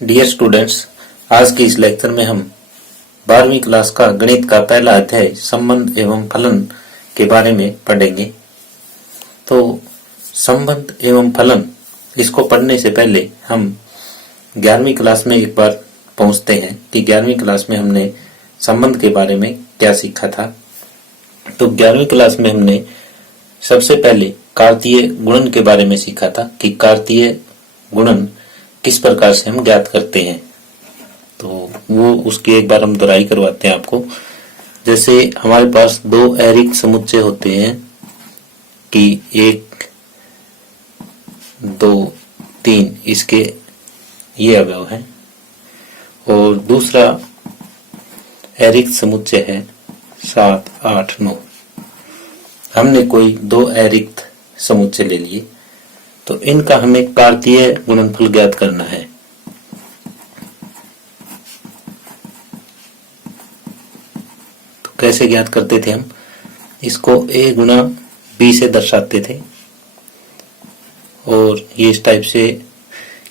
Dear students, आज के इस लेक्चर में हम 12वीं क्लास का गणित का पहला अध्याय संबंध एवं फलन के बारे में पढ़ेंगे। तो संबंध एवं फलन इसको पढ़ने से पहले हम 11वीं क्लास में एक बार पहुंचते हैं कि 11वीं क्लास में हमने संबंध के बारे में क्या सीखा था। तो 11वीं क्लास में हमने सबसे पहले कार्तीय गुणन के बारे में सीखा था कि कार्तीय गुणन किस प्रकार से हम ज्ञात करते हैं। तो वो उसकी एक बार हम दोहराई करवाते हैं आपको। जैसे हमारे पास दो ऐरिक समुच्चय होते हैं कि 1, 2, 3 इसके ये अवयव हैं और दूसरा ऐरिक समुच्चय है 7, 8, 9। हमने कोई दो ऐरिक समुच्चय ले लिए तो इनका हमें कार्तीय गुणनफल ज्ञात करना है। तो कैसे ज्ञात करते थे हम? इसको a गुणा b से दर्शाते थे और ये इस टाइप से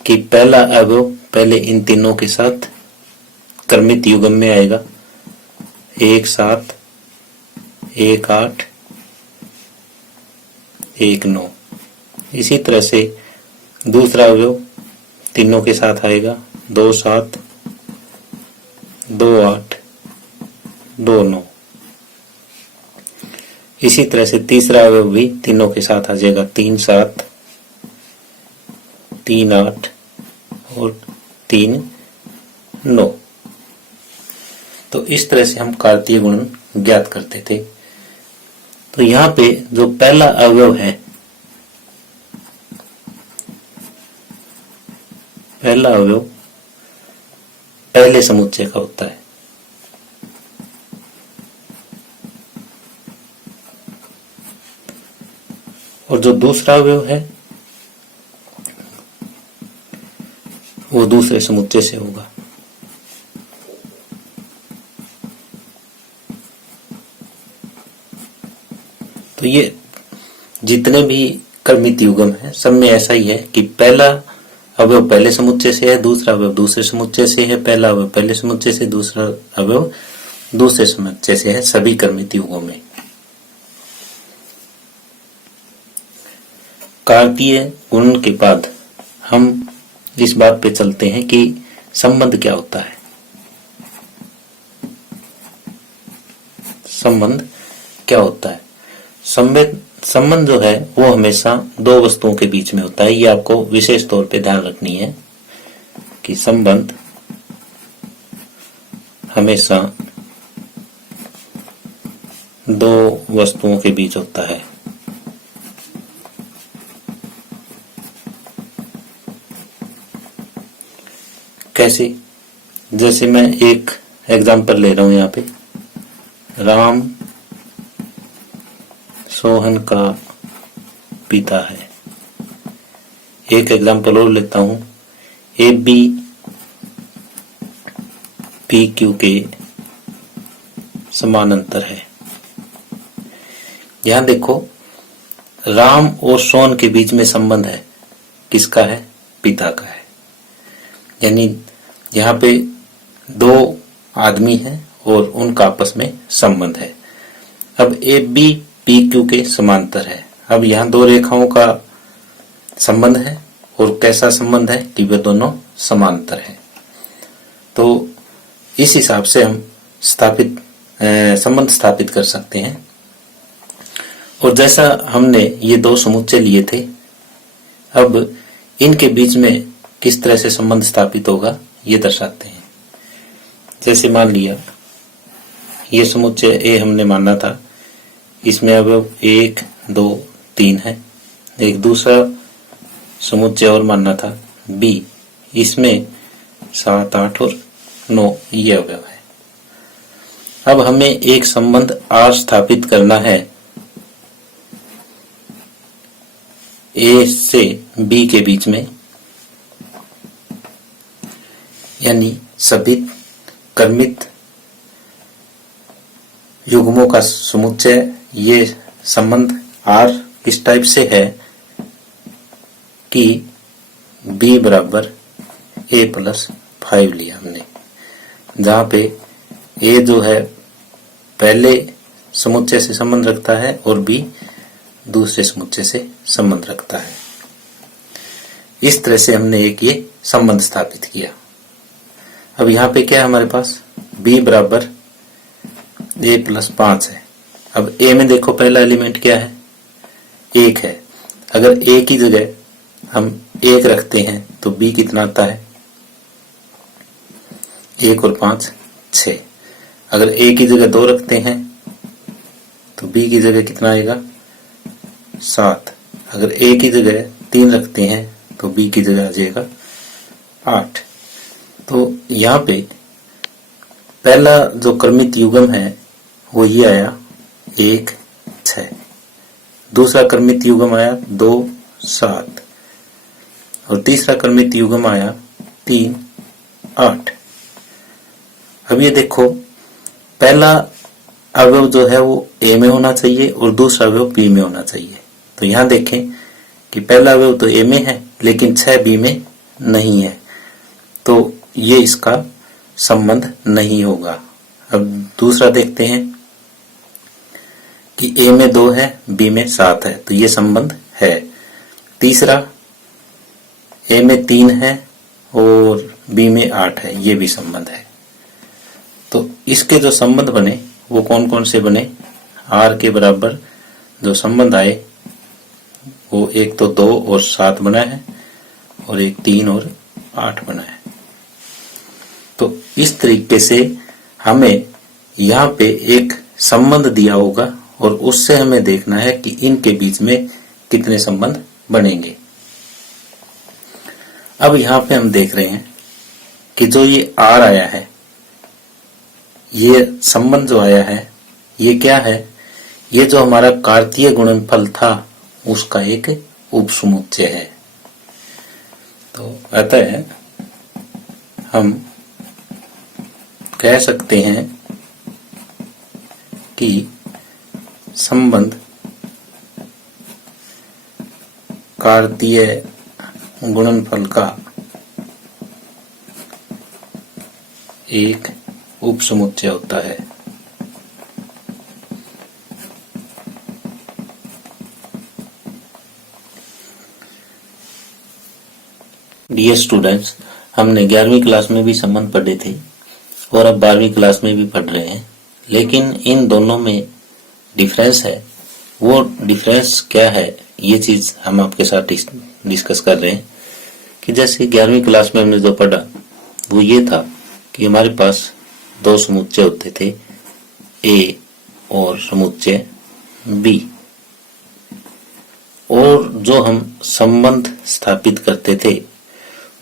कि पहला अवयव पहले इन तीनों के साथ क्रमित युग्म में आएगा, 1, 7, 1, 8, 1, 9। इसी तरह से दूसरा अवयव तीनों के साथ आएगा, 2, 7, 2, 8, 2, 9। इसी तरह से तीसरा अवयव भी तीनों के साथ आ जाएगा, 3, 7, 3, 8 और 3, 9। तो इस तरह से हम कार्तीय गुणन ज्ञात करते थे। तो यहाँ पे जो पहला अवयव है, पहला अवयव पहले समुच्चय का होता है और जो दूसरा अवयव है वो दूसरे समुच्चय से होगा। तो ये जितने भी क्रमित युग्म है सब में ऐसा ही है कि पहला अवयव पहले समुच्चय से है, दूसरा अवयव दूसरे समुच्चय से है, पहला अवयव पहले समुच्चय से, दूसरा अवयव दूसरे समुच्चय से है, सभी क्रमित युगों में। कार्तीय गुणन के बाद हम इस बात पे चलते हैं कि संबंध क्या होता है। संबंध क्या होता है? संबंध जो है वो हमेशा दो वस्तुओं के बीच में होता है। ये आपको विशेष तौर पे ध्यान रखनी है कि संबंध हमेशा दो वस्तुओं के बीच होता है। कैसे? जैसे मैं एक एग्जांपल ले रहा हूं यहाँ पे, राम सोहन का पिता है। एक एग्जांपल और लेता हूं, ए बी पी क्यू के समानांतर है। यहां देखो, राम और सोहन के बीच में संबंध है, किसका है? पिता का है। यानी यहाँ पे दो आदमी हैं और उनका आपस में संबंध है। अब ए बी पी क्यू के समांतर है। अब यहाँ दो रेखाओं का संबंध है और कैसा संबंध है कि वे दोनों समांतर है। तो इस हिसाब से हम संबंध स्थापित कर सकते हैं। और जैसा हमने ये दो समुच्चय लिए थे, अब इनके बीच में किस तरह से संबंध स्थापित होगा ये दर्शाते हैं। जैसे मान लिया ये समुच्चय ए हमने माना था, इसमें अवयव 1, 2, 3 है। एक दूसरा समुच्चय और मानना था बी, इसमें 7, 8 और 9 ये अवयव है। अब हमें एक संबंध आर स्थापित करना है ए से बी के बीच में, यानी सभी क्रमित युग्मों का समुच्चय। ये संबंध आर इस टाइप से है कि b बराबर a+5 लिया हमने, जहां पे a जो है पहले समुच्चय से संबंध रखता है और b दूसरे समुच्चय से संबंध रखता है। इस तरह से हमने एक ये संबंध स्थापित किया। अब यहाँ पे क्या है हमारे पास, b बराबर a+5 है। अब a में देखो पहला एलिमेंट क्या है, 1 है। अगर a की जगह हम 1 रखते हैं तो b कितना आता है, 1 और 5 6। अगर a की जगह 2 रखते हैं तो b की जगह कितना आएगा, 7। अगर a की जगह 3 रखते हैं तो b की जगह आ जाएगा 8। तो यहाँ पे पहला जो क्रमित युग्म है वो ये आया 1 6, दूसरा क्रमित युग्म आया 2 7 और तीसरा क्रमित युग्म आया 3 8। अब ये देखो पहला अवयव जो है वो a में होना चाहिए और दूसरा अवयव b में होना चाहिए। तो यहाँ देखें कि पहला अवयव तो a में है लेकिन 6 b में नहीं है, तो ये इसका संबंध नहीं होगा। अब दूसरा देखते हैं कि a में 2 है b में 7 है, तो ये संबंध है। तीसरा a में 3 है और b में 8 है, ये भी संबंध है। तो इसके जो संबंध बने वो कौन कौन से बने, r के बराबर जो संबंध आए वो एक तो 2 और 7 बना है और एक 3 और 8 बना है। तो इस तरीके से हमें यहाँ पे एक संबंध दिया होगा और उससे हमें देखना है कि इनके बीच में कितने संबंध बनेंगे। अब यहाँ पे हम देख रहे हैं कि जो ये R आया है, ये संबंध जो आया है ये क्या है, ये जो हमारा कार्तीय गुणनफल था उसका एक उपसमुच्चय है। तो अतः हम कह सकते हैं कि संबंध कार्तीय गुणनफल का एक उपसमुच्चय होता है। डियर स्टूडेंट्स, हमने 11वीं क्लास में भी संबंध पढ़े थे और अब 12वीं क्लास में भी पढ़ रहे हैं, लेकिन इन दोनों में डिफरेंस है। वो डिफरेंस क्या है ये चीज हम आपके साथ डिस्कस कर रहे हैं कि जैसे 11वीं क्लास में हमने जो पढ़ा वो ये था कि हमारे पास 2 समुच्चय होते थे, A और समुच्चय B, और जो हम संबंध स्थापित करते थे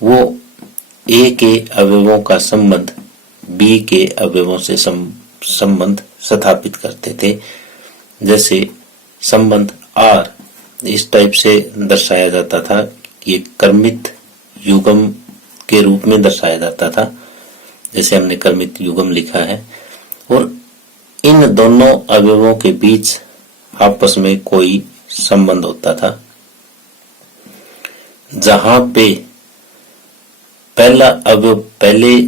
वो A के अवयवों का संबंध B के अवयवों से संबंध स्थापित करते थे। जैसे संबंध R इस टाइप से दर्शाया जाता था, ये क्रमित युग्म के रूप में दर्शाया जाता था, जैसे हमने क्रमित युग्म लिखा है। और इन दोनों अवयवों के बीच आपस में कोई संबंध होता था, जहां पे पहला अवयव पहले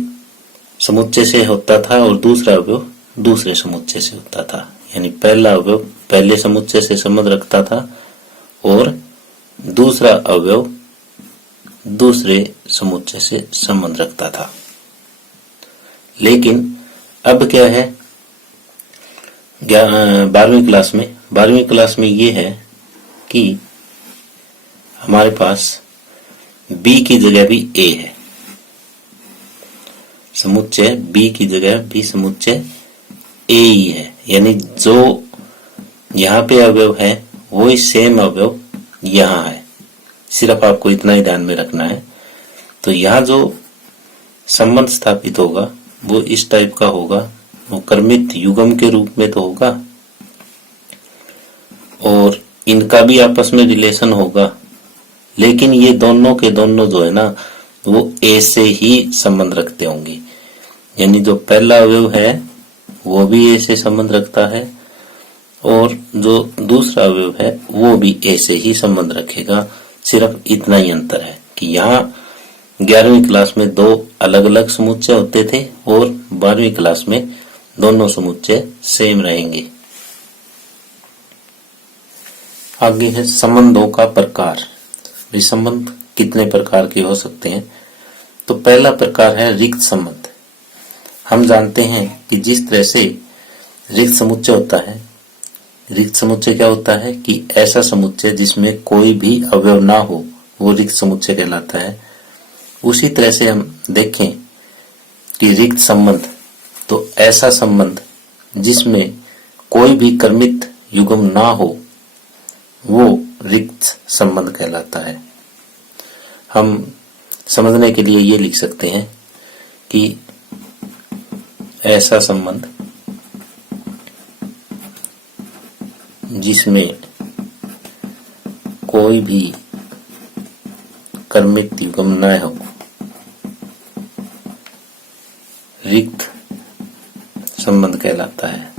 समुच्चय से होता था और दूसरा अवयव दूसरे समुच्चय से होता था। यानी पहला अवयव पहले समुच्चय से संबंध रखता था और दूसरा अवयव दूसरे समुच्चय से संबंध रखता था। लेकिन अब क्या है 12वीं क्लास में ये है कि हमारे पास B की जगह भी A है, समुच्चय B की जगह भी समुच्चय A ही है। यानी जो यहाँ पे अवयव है वही सेम अवयव यहाँ है, सिर्फ आपको इतना ही ध्यान में रखना है। तो यहाँ जो संबंध स्थापित होगा वो इस टाइप का होगा, वो क्रमित युग्म के रूप में तो होगा और इनका भी आपस में रिलेशन होगा, लेकिन ये दोनों के दोनों जो है ना वो A से ही संबंध रखते होंगे। यानी जो पहला अवयव है वो भी A से संबंध रखता है और जो दूसरा अवयव है वो भी A से ही संबंध रखेगा। सिर्फ इतना ही अंतर है कि यहाँ 11वीं क्लास में 2 अलग अलग समुच्चय होते थे और 12वीं क्लास में दोनों समुच्चय सेम रहेंगे। आगे है संबंधों का प्रकार। ये संबंध कितने प्रकार के हो सकते हैं? तो पहला प्रकार है रिक्त संबंध। हम जानते हैं कि जिस तरह से रिक्त समुच्चय होता है, रिक्त समुच्चय क्या होता है कि ऐसा समुच्चय जिसमें कोई भी अवयव ना हो, वो रिक्त समुच्चय कहलाता है। उसी तरह से हम देखें कि रिक्त संबंध, तो ऐसा संबंध जिसमें कोई भी कर्मित युग्म ना हो, वो रिक्त संबंध कहलाता है। हम समझने के लिए ये लिख सकते हैं कि ऐसा संबंध जिसमें कोई भी कर्मित युग्म न हो, रिक्त संबंध कहलाता है।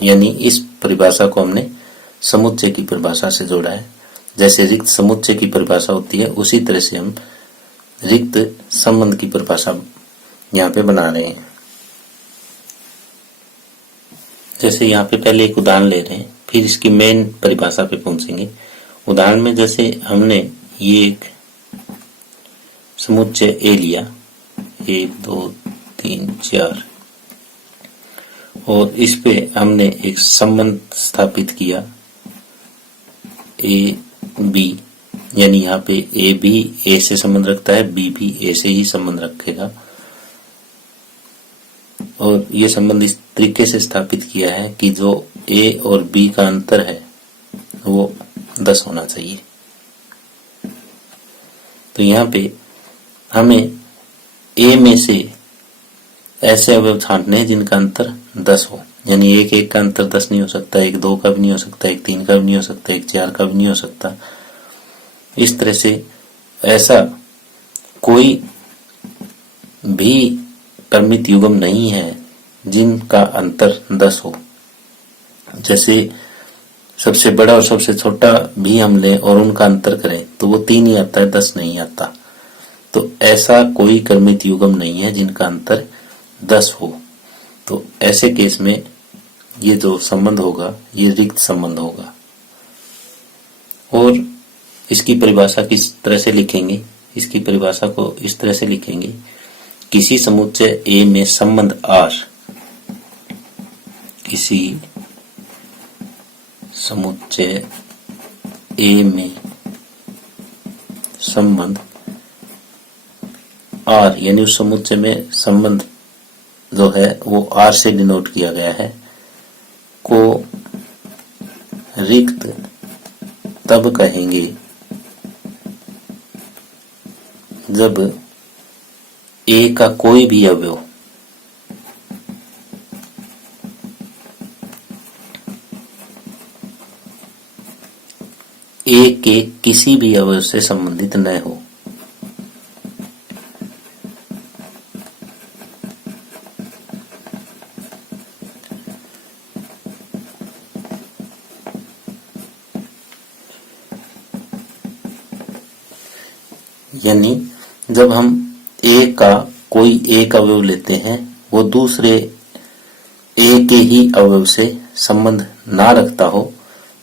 यानी इस परिभाषा को हमने समुच्चय की परिभाषा से जोड़ा है। जैसे रिक्त समुच्चय की परिभाषा होती है, उसी तरह से हम रिक्त संबंध की परिभाषा यहाँ पे बना रहे हैं। जैसे यहाँ पे पहले एक उदाहरण ले रहे हैं, फिर इसकी मेन परिभाषा पे पहुंचेंगे। उदाहरण में जैसे हमने ये एक समुच्चय ए लिया, 1 2 3 4, और इस पे हमने एक संबंध स्थापित किया ए बी, यानी यहाँ पे ए भी ए से संबंध रखता है, बी भी ए से ही संबंध रखेगा। और ये संबंध इस तरीके से स्थापित किया है कि जो ए और बी का अंतर है वो 10 होना चाहिए। तो यहाँ पे हमें ए में से ऐसे अवयव छांटने हैं जिनका अंतर 10 हो। यानी 1 का अंतर 10 नहीं हो सकता, 1 2 का भी नहीं हो सकता, 1 3 का भी नहीं हो सकता, 1 4 का भी नहीं हो सकता। इस तरह से ऐसा कोई भी कर्मित युग्म नहीं है जिनका अंतर 10 हो। जैसे सबसे बड़ा और सबसे छोटा भी हम लें और उनका अंतर करें तो वो 3 ही आता है, 10 नहीं आता। तो ऐसा कोई कर्मित युग्म नहीं है जिनका अंतर 10 हो। तो ऐसे केस में ये जो संबंध होगा ये रिक्त संबंध होगा। और इसकी परिभाषा किस तरह से लिखेंगे? इसकी परिभाषा को इस तरह से लिखेंगे, किसी समुच्चय ए में संबंध आर, किसी समुच्चय ए में संबंध आर, यानी उस समुच्चय में संबंध जो है वो आर से डिनोट किया गया है, को रिक्त तब कहेंगे जब ए का कोई भी अवयव ए के किसी भी अवयव से संबंधित न हो। यानी जब हम ए का कोई एक अवयव लेते हैं, वो दूसरे ए के ही अवयव से संबंध ना रखता हो,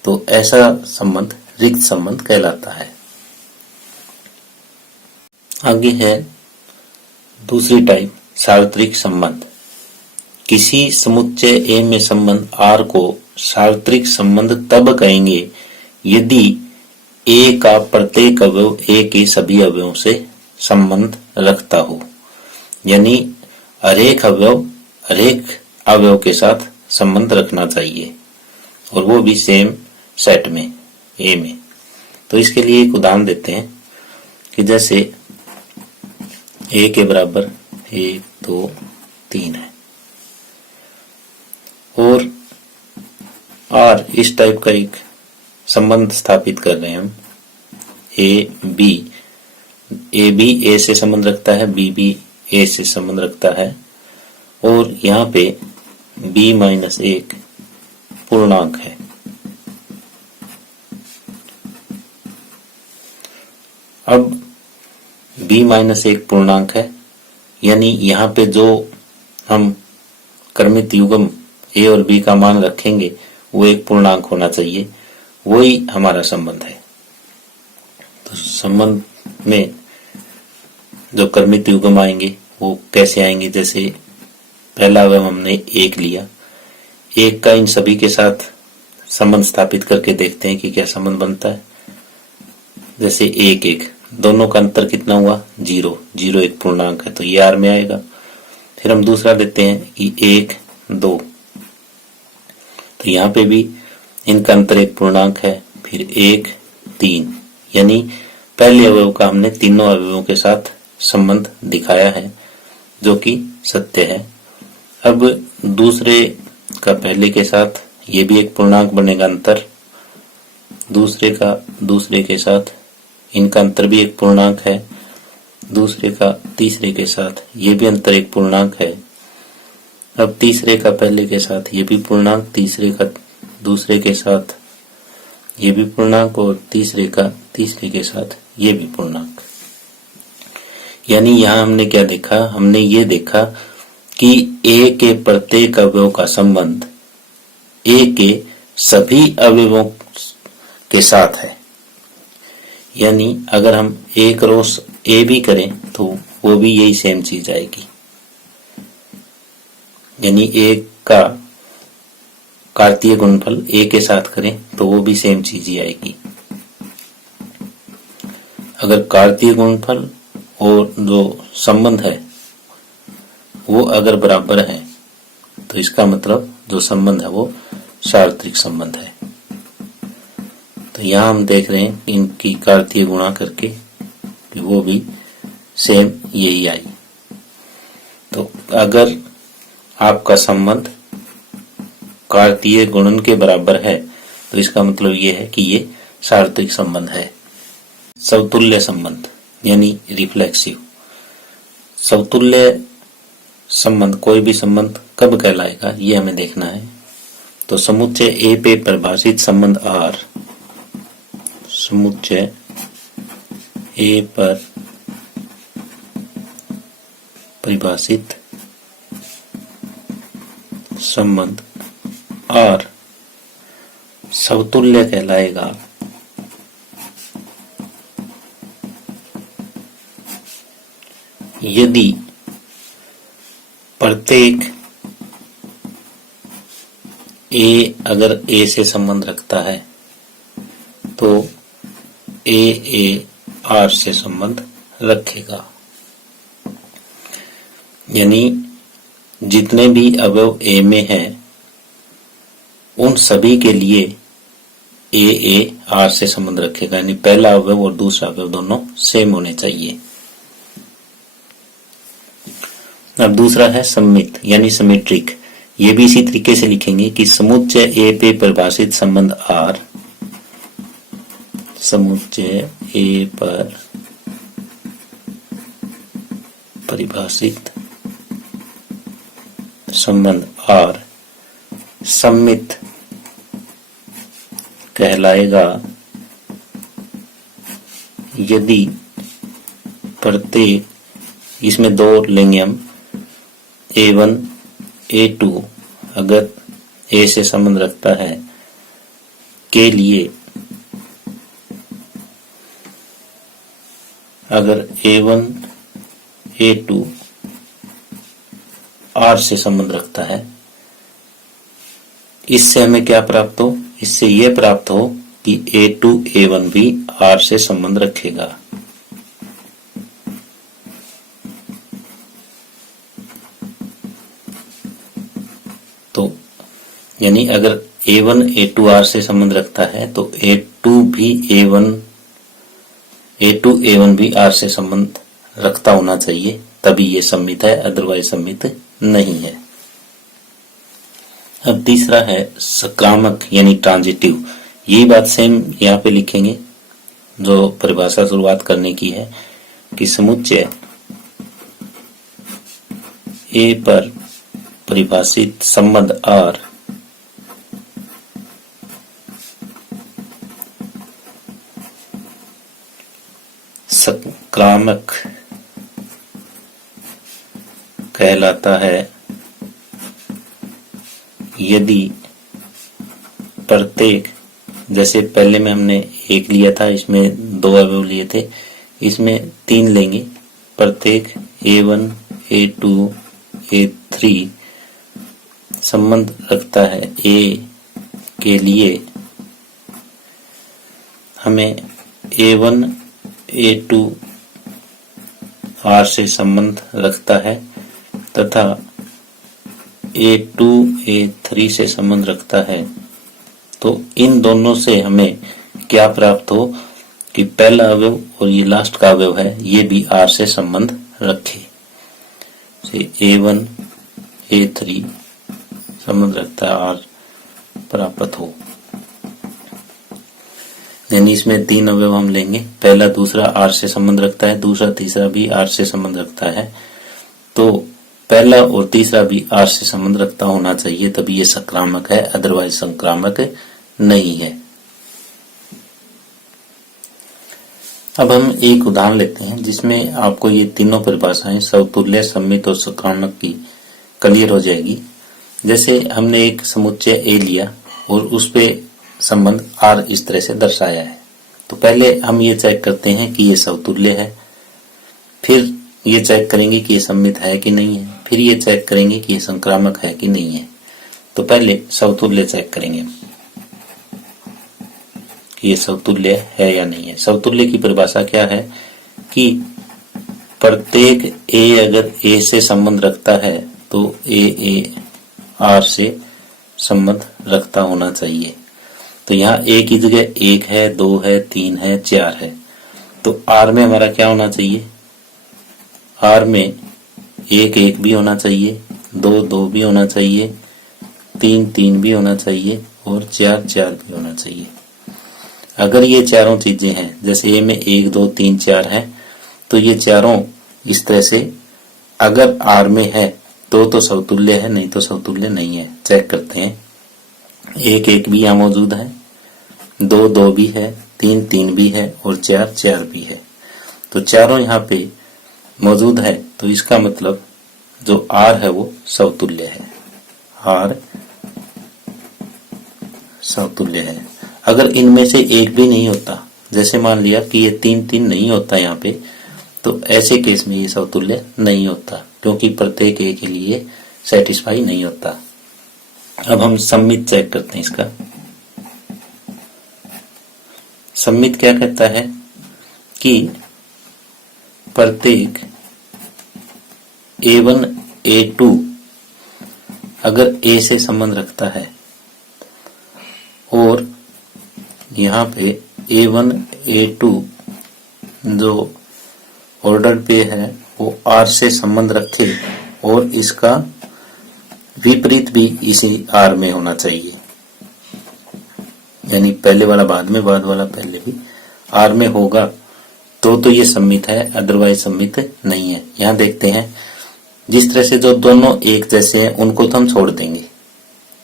तो ऐसा संबंध रिक्त संबंध कहलाता है। आगे है दूसरी टाइप, सार्वत्रिक संबंध। किसी समुच्चय ए में संबंध आर को सार्वत्रिक संबंध तब कहेंगे यदि ए का प्रत्येक अवयव ए के सभी अवयवों से संबंध रखता हो। यानी हरेक अवयव के साथ संबंध रखना चाहिए, और वो भी सेम सेट में, ए में। तो इसके लिए एक उदाहरण देते हैं कि जैसे ए के बराबर 1 2 3 है और आर, इस टाइप का एक संबंध स्थापित कर रहे हैं हम। ए बी ए से संबंध रखता है, बी भी ए से संबंध रखता है, और यहाँ पे b-1 पूर्णांक है। अब b माइनस एक पूर्णांक है, यानी यहाँ पे जो हम क्रमित युग्म a और b का मान रखेंगे वो एक पूर्णांक होना चाहिए, वही हमारा संबंध है। तो संबंध में जो क्रमित युग्म आएंगे वो कैसे आएंगे, जैसे पहला अवयव हमने एक लिया, एक का इन सभी के साथ संबंध स्थापित करके देखते हैं कि क्या संबंध बनता है। जैसे एक एक, दोनों का अंतर कितना हुआ, 0, 0 एक पूर्णांक है तो ये r में आएगा। फिर हम दूसरा लेते हैं कि 1 2, तो यहाँ पे भी इनका अंतर एक पूर्णांक है। फिर 1 3, यानी पहले अवयव का हमने तीनों अवयवों के साथ संबंध दिखाया है जो कि सत्य है। अब दूसरे का पहले के साथ ये भी एक पूर्णांक बनेगा अंतर, दूसरे का दूसरे के साथ इनका अंतर भी एक पूर्णांक है, दूसरे का तीसरे के साथ ये भी अंतर एक पूर्णांक है। अब तीसरे का पहले के साथ ये भी पूर्णांक, तीसरे का दूसरे के साथ ये भी पूर्णांक और तीसरे का तीसरे के साथ ये भी पूर्णांक। यानी यहाँ हमने क्या देखा, हमने ये देखा कि a के प्रत्येक अवयव का संबंध a के सभी अवयवों के साथ है। यानी अगर हम a क्रॉस a भी करें तो वो भी यही सेम चीज आएगी, यानी a का कार्तीय गुणनफल a के साथ करें तो वो भी सेम चीज ही आएगी। अगर कार्तीय गुणनफल और जो संबंध है वो अगर बराबर है तो इसका मतलब जो संबंध है वो सार्वत्रिक संबंध है। तो यहाँ हम देख रहे हैं इनकी कार्तीय गुणा करके कि वो भी सेम यही आई। तो अगर आपका संबंध कार्तीय गुणन के बराबर है तो इसका मतलब ये है कि ये सार्वत्रिक संबंध है। समतुल्य संबंध यानी रिफ्लेक्सिव। समतुल्य संबंध कोई भी संबंध कब कहलाएगा ये हमें देखना है। तो समुच्चय ए पे परिभाषित संबंध R, समुच्चय ए पर परिभाषित संबंध R समतुल्य कहलाएगा यदि प्रत्येक ए अगर ए से संबंध रखता है तो ए आर से संबंध रखेगा। यानी जितने भी अवयव ए में हैं उन सभी के लिए ए आर से संबंध रखेगा, यानी पहला अवयव और दूसरा अवयव दोनों सेम होने चाहिए। अब दूसरा है सममित यानी सिमेट्रिक। ये भी इसी तरीके से लिखेंगे कि समुच्चय ए पे परिभाषित संबंध R, समुच्चय ए पर परिभाषित संबंध R सममित कहलाएगा यदि प्रत्येक, इसमें दो लेंगे हम, A1 A2 अगर A से संबंध रखता है के लिए, अगर A1 A2 R से संबंध रखता है, इससे हमें क्या प्राप्त हो, इससे यह प्राप्त हो कि A2 A1 भी R से संबंध रखेगा। तो यानी अगर A1 A2 R से संबंध रखता है तो A2 A1 भी R से संबंध रखता होना चाहिए, तभी ये सम्मित है, अदरवाइज सम्मित नहीं है। अब तीसरा है सकारात्मक यानी ट्रांजिटिव। यही बात सेम यहाँ पे लिखेंगे जो परिभाषा शुरुआत करने की है कि समुच्चय ए पर परिभाषित संबंध R संक्रामक कहलाता है यदि प्रत्येक, जैसे पहले में हमने एक लिया था, इसमें दो अवयव लिए थे, इसमें तीन लेंगे। प्रत्येक A1, A2, A3 संबंध रखता है A के लिए हमें A1, A2 R से संबंध रखता है तथा A2, A3 से संबंध रखता है। तो इन दोनों से हमें क्या प्राप्त हो कि पहला अवयव और ये लास्ट का अवयव है ये भी R से संबंध रखे। A1, A3 संबंध रखता है R प्राप्त हो, यानी इसमें तीन अवयव हम लेंगे। पहला दूसरा R से संबंध रखता है, दूसरा तीसरा भी R से संबंध रखता है। तो पहला और तीसरा भी R से संबंध रखता होना चाहिए, तभी ये संक्रामक है, अदरवाइज संक्रामक नहीं है। अब हम एक उदाहरण लेते हैं जिसमें आपको ये तीनों परिभाषाएं समतुल्य, सम्मित और संक्रामक की क्लियर हो जाएगी। जैसे हमने एक समुच्चय A लिया और उस पे संबंध R इस तरह से दर्शाया है, तो पहले हम ये चेक करते हैं कि ये समतुल्य है, फिर ये चेक करेंगे कि ये सम्मित है कि नहीं है, फिर ये चेक करेंगे कि ये संक्रामक है कि नहीं है। तो पहले समतुल्य चेक करेंगे कि ये समतुल्य है या नहीं है। समतुल्य की परिभाषा क्या है कि प्रत्येक A अगर A से संबंध रखता है तो A R से संबंध रखता होना चाहिए। तो यहाँ A की जगह 1 है, 2 है, 3 है, 4 है। तो R में हमारा क्या होना चाहिए? R में 1 1 भी होना चाहिए, 2 2 भी होना चाहिए, 3 3 भी होना चाहिए और 4 4 भी होना चाहिए। अगर ये चारों चीजें हैं, जैसे A में 1 2 3 4 है, तो ये चारों इस तरह से अगर R में है तो समतुल्य है, नहीं तो समतुल्य नहीं है। चेक करते हैं। 1 1 भी यहाँ मौजूद है, 2 2 भी है, 3 3 भी है और 4 4 भी है। तो चारों यहाँ पे मौजूद है, तो इसका मतलब जो R है वो समतुल्य है, R समतुल्य है। अगर इनमें से एक भी नहीं होता, जैसे मान लिया कि ये 3 3 नहीं होता यहाँ पे, तो ऐसे केस में ये समतुल्य नहीं होता, क्योंकि प्रत्येक A के लिए सेटिस्फाई नहीं होता। अब हम सम्मित चेक करते हैं इसका। सम्मित क्या कहता है कि प्रत्येक A1 A2 अगर A से संबंध रखता है और यहाँ पे A1 A2 जो ऑर्डर पे है वो R से संबंध रखे और इसका विपरीत भी इसी R में होना चाहिए, यानी पहले वाला बाद में, बाद वाला पहले भी R में होगा तो ये सम्मित है, अदरवाइज सम्मित नहीं है। यहाँ देखते हैं, जिस तरह से जो दोनों एक जैसे हैं उनको तो हम छोड़ देंगे,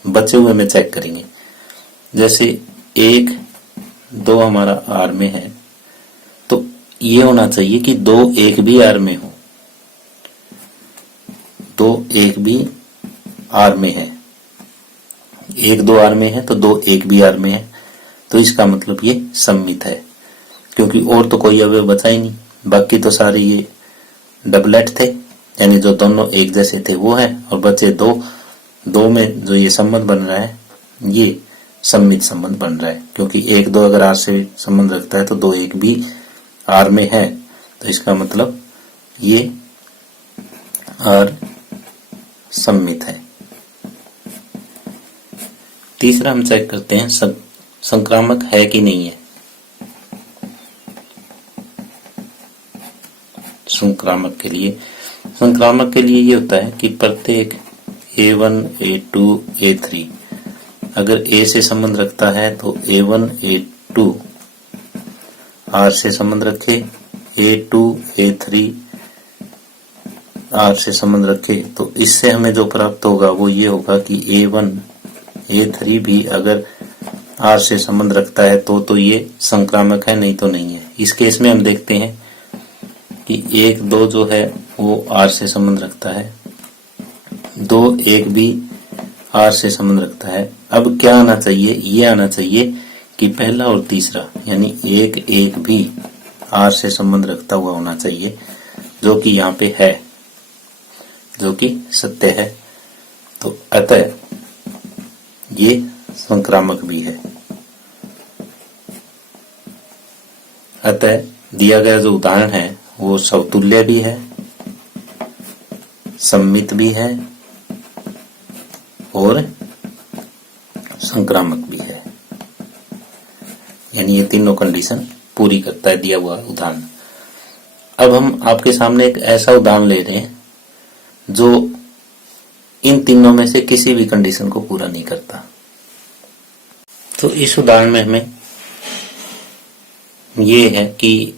बचे हुए में चेक करेंगे। जैसे 1 2 हमारा R में है, तो ये होना चाहिए कि 2 1 भी R में हो, 2 1 भी R में है, 1 2 R में है तो 2 1 भी R में है, तो इसका मतलब ये सम्मित है, क्योंकि और तो कोई अवयव बचा ही नहीं, बाकी तो सारे ये डबलेट थे, यानी जो दोनों एक जैसे थे वो है, और बचे दो में जो ये संबंध बन रहा है ये सम्मित संबंध बन रहा है, क्योंकि 1 2 अगर R से संबंध रखता है तो 2 1 भी R में है, तो इसका मतलब ये R सम्मित है। तीसरा हम चेक करते हैं संक्रामक है कि नहीं है। संक्रामक के लिए ये होता है कि प्रत्येक A1 A2 A3 अगर A से संबंध रखता है तो A1 A2 R से संबंध रखे, A2 A3 R से संबंध रखे, तो इससे हमें जो प्राप्त होगा वो ये होगा कि A1 A3 भी अगर R से संबंध रखता है तो ये संक्रामक है, नहीं तो नहीं है। इस केस में हम देखते हैं कि 1 2 जो है वो आर से संबंध रखता है, 2 1 भी आर से संबंध रखता है। अब क्या आना चाहिए, ये आना चाहिए कि पहला और तीसरा यानी 1 1 भी आर से संबंध रखता हुआ होना चाहिए, जो कि यहाँ पे है, जो कि सत्य है। तो अतः ये संक्रामक भी है। अतः दिया गया जो उदाहरण है वो समतुल्य भी है, सम्मित भी है और संक्रामक भी है। यानी ये तीनों कंडीशन पूरी करता है दिया हुआ उदाहरण। अब हम आपके सामने एक ऐसा उदाहरण ले रहे हैं जो इन तीनों में से किसी भी कंडीशन को पूरा नहीं करता। तो इस उदाहरण में हमें ये है कि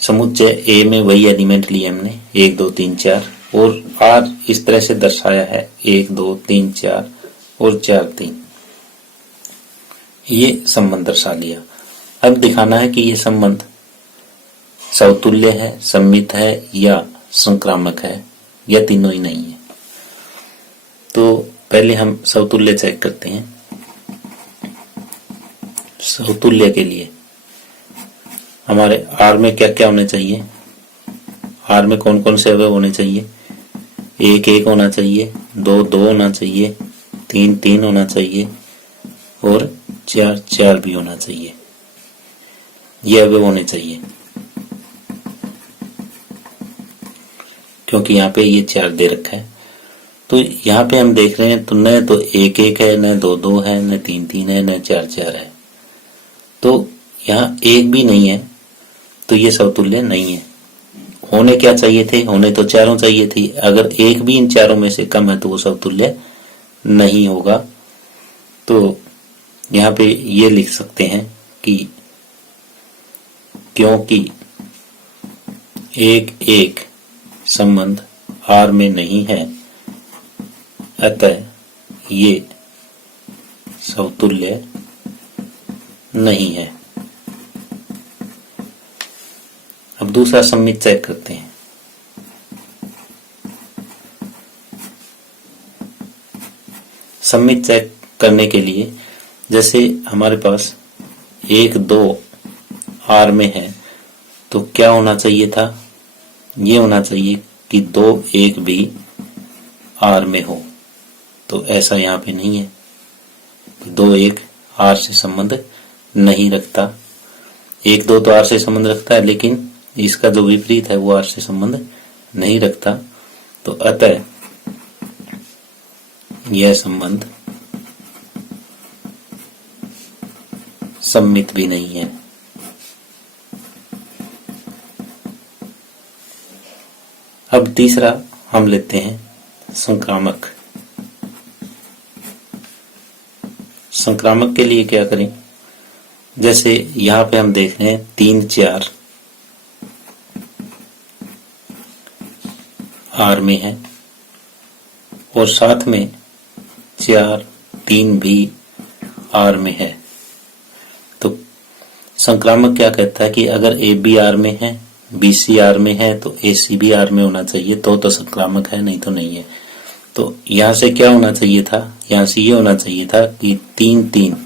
समुच्चय ए में वही एलिमेंट लिए हमने 1 2 3 4 और आर इस तरह से दर्शाया है 1 2 3 4 और 4 3, ये संबंध दर्शा लिया। अब दिखाना है कि ये संबंध समतुल्य है, सम्मित है या संक्रामक है या तीनों ही नहीं है। तो पहले हम समतुल्य चेक करते हैं। समतुल्य के लिए हमारे आर में क्या क्या होने चाहिए, आर में कौन कौन से अवयव होने चाहिए, 1 1 होना चाहिए, 2 2 होना चाहिए, 3 3 होना चाहिए और 4 4 भी होना चाहिए। ये अवयव होने चाहिए क्योंकि यहाँ पे ये 4 दे रखा है। तो यहाँ पे हम देख रहे हैं तो न तो 1 1 है, न 2 2 है, न 3 3 है, न 4 4 है। तो यहाँ 1 भी नहीं है, तो ये समतुल्य नहीं है। होने क्या चाहिए थे, होने तो चारों चाहिए थी। अगर 1 भी इन चारों में से कम है तो वो समतुल्य नहीं होगा। तो यहाँ पे ये लिख सकते हैं कि क्योंकि 1 1 संबंध आर में नहीं है, अतः ये समतुल्य नहीं है। अब दूसरा सम्मित चेक करते हैं। सम्मित चेक करने के लिए जैसे हमारे पास 1 2 आर में है तो क्या होना चाहिए था, ये होना चाहिए कि 2 1 भी आर में हो। तो ऐसा यहाँ पे नहीं है, 2 1 आर से संबंध नहीं रखता। 1 2 तो आर से संबंध रखता है, लेकिन इसका जो विपरीत है वो आर से संबंध नहीं रखता। तो अतः यह संबंध सम्मित भी नहीं है। अब तीसरा हम लेते हैं संक्रामक। संक्रामक के लिए क्या करें, जैसे यहाँ पे हम देख रहे हैं 3 4 आर में है और साथ में 4 3 भी आर में है। तो संक्रामक क्या कहता है कि अगर ए बी आर में है, बी सी आर में है तो ए सी भी आर में होना चाहिए, तो संक्रामक है, नहीं तो नहीं है। तो यहाँ से क्या होना चाहिए था, यहाँ से ये होना चाहिए था कि 3 3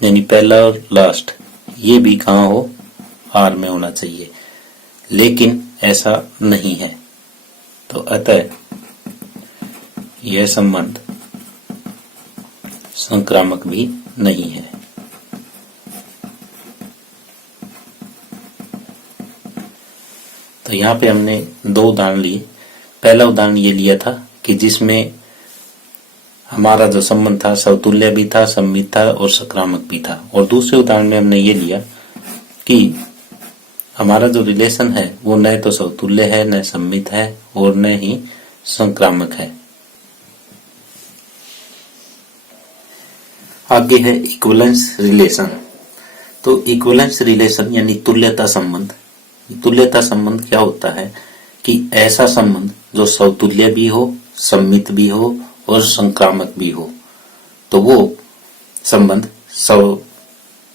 यानी पहला और लास्ट ये भी कहाँ हो, आर में होना चाहिए, लेकिन ऐसा नहीं है। तो अतः यह संबंध संक्रामक भी नहीं है। तो यहाँ पे हमने 2 उदाहरण लिए। पहला उदाहरण ये लिया था कि जिसमें हमारा जो संबंध था समतुल्य भी था, सम्मित था और संक्रामक भी था। और दूसरे उदाहरण में हमने ये लिया कि हमारा जो रिलेशन है वो न तो समतुल्य है, न सम्मित है और न ही संक्रामक है। आगे है इक्विवेलेंस रिलेशन। तो इक्विवेलेंस रिलेशन यानी तुल्यता संबंध। तुल्यता संबंध क्या होता है कि ऐसा संबंध जो समतुल्य भी हो, सम्मित भी हो और संक्रामक भी हो, तो वो संबंध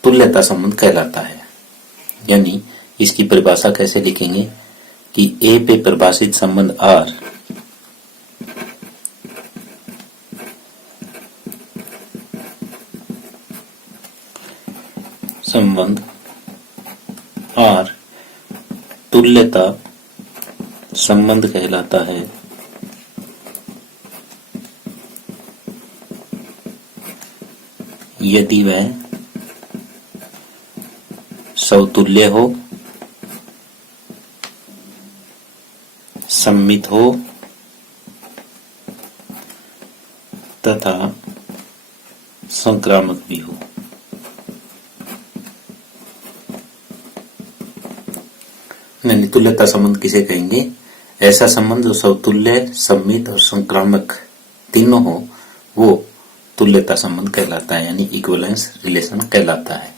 तुल्यता संबंध कहलाता है। यानी इसकी परिभाषा कैसे लिखेंगे कि ए पे परिभाषित संबंध आर तुल्यता संबंध कहलाता है यदि वह समतुल्य हो, सममित हो तथा संक्रामक भी हो। तुल्यता संबंध किसे कहेंगे? ऐसा संबंध जो समतुल्य, सममित और संक्रामक तीनों हो, वो तुल्यता संबंध कहलाता है, यानी इक्विवेलेंस रिलेशन कहलाता है।